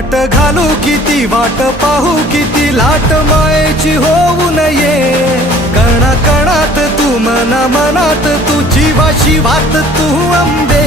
वाट घालू किती वाट पाहू किती लाट मायेची होऊ नये. कणा कणात तू मना मनात तू जीवाशी वात तू अंबे